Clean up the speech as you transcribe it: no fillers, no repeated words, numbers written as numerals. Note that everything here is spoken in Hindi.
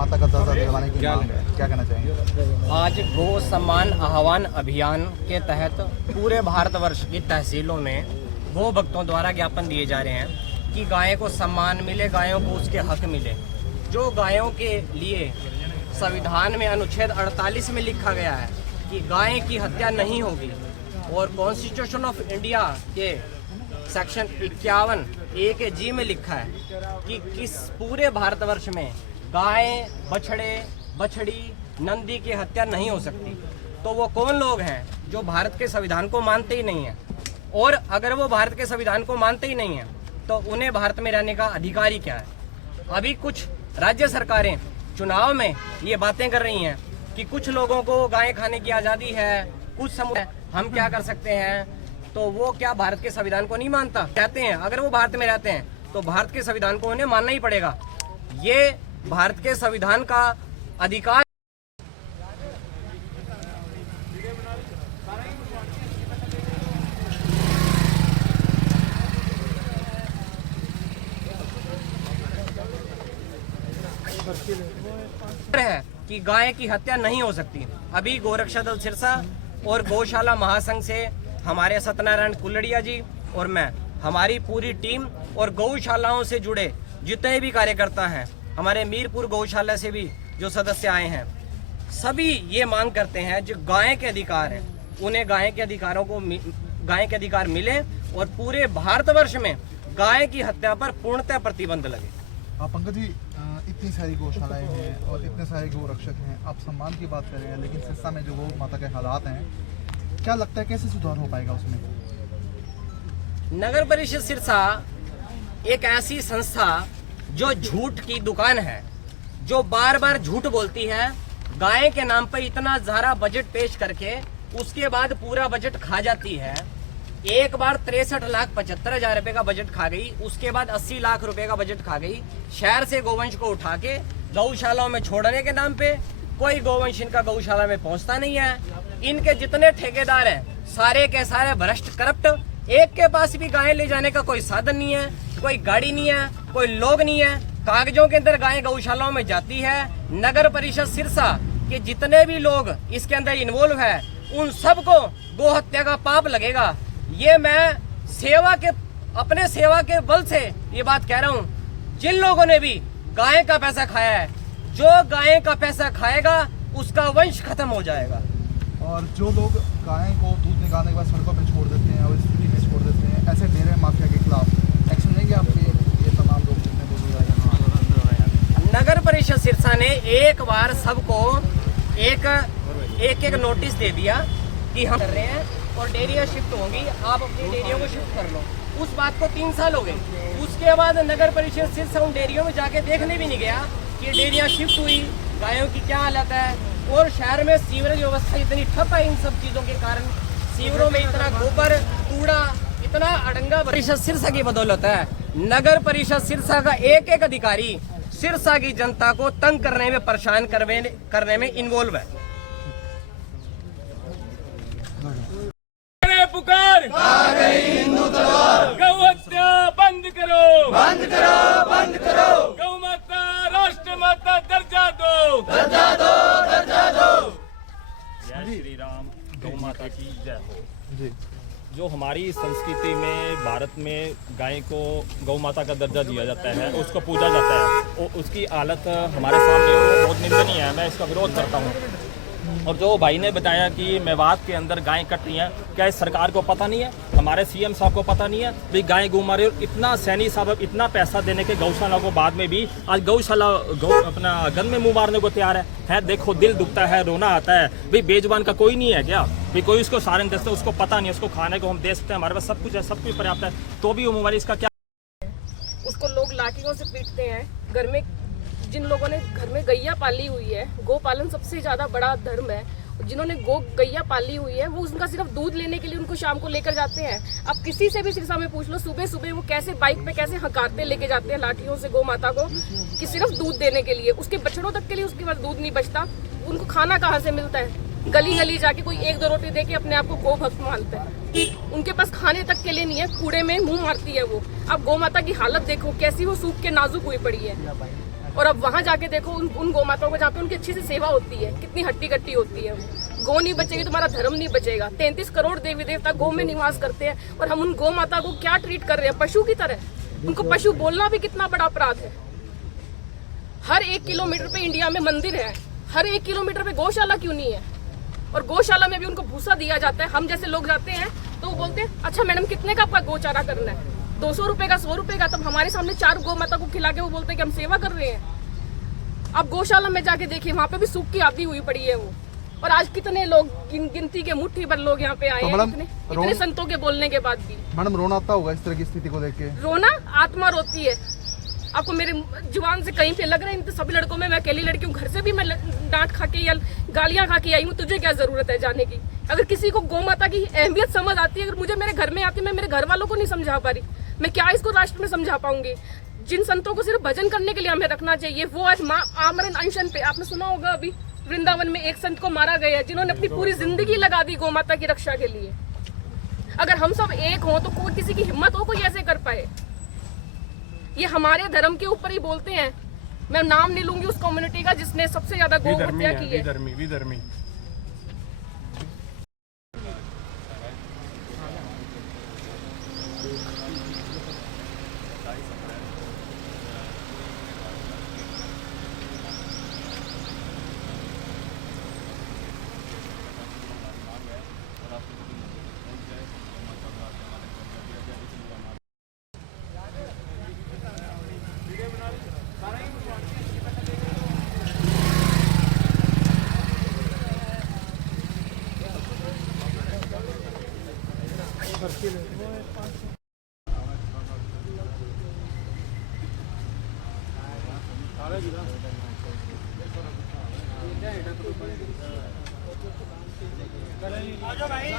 माता का दर्जा दिलवाने की मांग है, क्या कहना चाहेंगे? आज गो सम्मान आह्वान अभियान के तहत पूरे भारतवर्ष की तहसीलों में गो भक्तों द्वारा ज्ञापन दिए जा रहे हैं कि गाय को सम्मान मिले, गायों को उसके हक मिले। जो गायों के लिए संविधान में अनुच्छेद 48 में लिखा गया है कि गाय की हत्या नहीं होगी, और कॉन्स्टिट्यूशन ऑफ इंडिया के सेक्शन 51(a)(g) में लिखा है कि किस पूरे भारतवर्ष में गाय, बछड़े, बछड़ी, नंदी की हत्या नहीं हो सकती। तो वो कौन लोग हैं जो भारत के संविधान को मानते ही नहीं हैं? और अगर वो भारत के संविधान को मानते ही नहीं हैं तो उन्हें भारत में रहने का अधिकार ही क्या है? अभी कुछ राज्य सरकारें चुनाव में ये बातें कर रही हैं कि कुछ लोगों को गाय खाने की आज़ादी है, कुछ समुदाय हम क्या कर सकते हैं। तो वो क्या भारत के संविधान को नहीं मानता? कहते हैं अगर वो भारत में रहते हैं तो भारत के संविधान को उन्हें मानना ही पड़ेगा। ये भारत के संविधान का अधिकार है कि गाय की हत्या नहीं हो सकती। अभी गोरक्षा दल सिरसा और गौशाला महासंघ से हमारे सत्यनारायण कुलड़िया जी और मैं, हमारी पूरी टीम और गौशालाओं से जुड़े जितने भी कार्यकर्ता हैं, हमारे मीरपुर गौशाला से भी जो सदस्य आए हैं, सभी ये मांग करते हैं जो गाय के अधिकार हैं उन्हें गाय के अधिकार मिले और पूरे भारतवर्ष में गाय की हत्या पर पूर्णतः प्रतिबंध लगे। पंकज जी, इतनी सारी गौशालाएं हैं और इतने सारे गौ रक्षक हैं, आप सम्मान की बात कर रहे हैं, लेकिन सिरसा में जो गौ माता के हालात हैं, क्या लगता है कैसे सुधार हो पाएगा उसमें? नगर परिषद सिरसा एक ऐसी संस्था जो झूठ की दुकान है, जो बार बार झूठ बोलती है। गाय के नाम पर इतना सारा बजट पेश करके उसके बाद पूरा बजट खा जाती है। एक बार 63,75,000 रुपए का बजट खा गई, उसके बाद 80 लाख रुपए का बजट खा गई। शहर से गोवंश को उठा के गौशालाओं में छोड़ने के नाम पे कोई गोवंश इनका गौशाला में पहुंचता नहीं है। इनके जितने ठेकेदार हैं सारे के सारे भ्रष्ट, करप्ट। एक के पास भी गाय ले जाने का कोई साधन नहीं है, कोई गाड़ी नहीं है, कोई लोग नहीं है। कागजों के अंदर गाय गौशालाओं में जाती है। नगर परिषद सिरसा के जितने भी लोग इसके अंदर इन्वॉल्व है उन सबको गौ हत्या का पाप लगेगा। ये मैं अपने सेवा के बल से ये बात कह रहा हूँ। जिन लोगों ने भी गाय का पैसा खाया है, जो गाय का पैसा खाएगा उसका वंश खत्म हो जाएगा। और जो लोग गाय को दूध निकालने के बाद सड़कों पर छोड़ देते हैं और स्थिति में छोड़ देते हैं, ऐसे डेयरी माफिया के खिलाफ एक्शन लेंगे आपके? ये तमाम लोग जितने लोग नगर परिषद सिरसा ने एक बार सबको एक नोटिस दे दिया कि हम कर रहे हैं और डेयरियाँ शिफ्ट होंगी, आप अपनी डेयरियों को शिफ्ट कर लो। उस बात को 3 साल हो गए। उसके बाद नगर परिषद सिरसा उन डेयरियों में जाके देखने भी नहीं गया कि डेयरियाँ शिफ्ट हुई, गायों की क्या हालत है। और शहर में सीवरेज व्यवस्था इतनी ठप है इन सब चीज़ों के कारण। सीवरों में इतना गोबर, कूड़ा, इतना अड़ंगा परिषद सिरसा की बदौलत है। नगर परिषद सिरसा का एक अधिकारी सिरसा की जनता को तंग करने में, परेशान करने में इन्वॉल्व है। पुकार आ गई हिंदू तलवार, गौ हत्या बंद करो, बंद करो, बंद करो। गौ माता राष्ट्र माता दर्जा दो, दर्जा दो, दर्जा दो। जय श्री राम। गौ माता की जय हो जी। जो हमारी संस्कृति में, भारत में गाय को गौ माता का दर्जा दिया जाता है, उसको पूजा जाता है, और उसकी हालत हमारे सामने बहुत निंदनीय है। मैं इसका विरोध करता हूँ। और जो भाई ने बताया कि मेवात के अंदर गायें कट रही हैं, क्या इस सरकार को पता नहीं है? हमारे सीएम साहब को पता नहीं है भाई गाय गौ मारे? और इतना सैनी साहब इतना पैसा देने के गौशाला को बाद में भी आज गौशाला अपना गन में मुंह मारने को तैयार है। देखो दिल दुखता है, रोना आता है। भाई बेजबान का कोई नहीं है क्या? भाई कोई उसको सारण देता है, उसको पता नहीं, उसको खाने को हम दे सकते हैं, हमारे पास सब कुछ है, सब कुछ पर्याप्त है, तो भी वो मोबाइल इसका क्या? उसको लोग लाठियों से पीटते हैं। घर में जिन लोगों ने घर में गैया पाली हुई है, गौ पालन सबसे ज़्यादा बड़ा धर्म है। जिन्होंने गैया पाली हुई है वो उनका सिर्फ दूध लेने के लिए उनको शाम को लेकर जाते हैं। अब किसी से भी सिरसा में पूछ लो, सुबह सुबह वो कैसे बाइक पे कैसे हकारते लेके जाते हैं लाठियों से गौ माता को, कि सिर्फ दूध देने के लिए। उसके बछड़ों तक के लिए उसके पास दूध नहीं बचता। उनको खाना कहाँ से मिलता है? गली गली जाके कोई 1-2 रोटी दे के अपने आप को गौ भक्त मानता है। उनके पास खाने तक के लिए नहीं है, कूड़े में मुंह मारती है वो। अब गौ माता की हालत देखो कैसी, वो सूख के नाजुक हुई पड़ी है। और अब वहां जाके देखो उन गौ माताओं को जहाँ पे उनकी अच्छी से सेवा होती है, कितनी हट्टी कट्टी होती है। गौ नहीं बचेगी तुम्हारा धर्म नहीं बचेगा। 33 करोड़ देवी देवता गौ में निवास करते हैं और हम उन गौ माता को क्या ट्रीट कर रहे हैं, पशु की तरह। उनको पशु बोलना भी कितना बड़ा अपराध है। हर 1 किलोमीटर पे इंडिया में मंदिर है, हर 1 किलोमीटर पे गौशाला क्यों नहीं है? और गौशाला में भी उनको भूसा दिया जाता है। हम जैसे लोग जाते हैं तो वो बोलते हैं अच्छा मैडम कितने का आपका गौचारा करना है, 200 रुपए का, 100 रुपए का। तब हमारे सामने 4 गौ माता को खिला के वो बोलते हैं कि हम सेवा कर रहे हैं। अब गौशाला में जाके देखिए, वहाँ पे भी सूख की आदि हुई पड़ी है वो। और आज कितने लोग गिनती के मुट्ठी भर लोग यहाँ पे आए हैं, इतने संतों के बोलने के बाद भी। मैडम रोना आता होगा इस तरह की स्थिति को देख के? रोना, आत्मा रोती है। आपको मेरे जुबान से कहीं पे लग रहा है इन सभी लड़कों में मैं अकेली लड़की हूँ, घर से भी मैं डांट खा के या गालियां खा के आई हूँ, तुझे क्या जरूरत है जाने की? अगर किसी को गौ माता की अहमियत समझ आती है, अगर मुझे मेरे घर में आती, मैं मेरे घर वालों को नहीं समझा पा रही, मैं क्या इसको राष्ट्र में समझा पाऊंगी? जिन संतों को सिर्फ भजन करने के लिए हमें रखना चाहिए, वो आज आमरण अनशन पे। आपने सुना होगा अभी वृंदावन में एक संत को मारा गया जिन्होंने अपनी पूरी जिंदगी लगा दी गौ माता की रक्षा के लिए। अगर हम सब एक हों तो कोई किसी की हिम्मत हो कोई ऐसे कर पाए? ये हमारे धर्म के ऊपर ही बोलते हैं। मैं नाम नहीं लूंगी उस कम्युनिटी का जिसने सबसे ज्यादा गौ हत्या की है। विधर्मी। आजा भाई।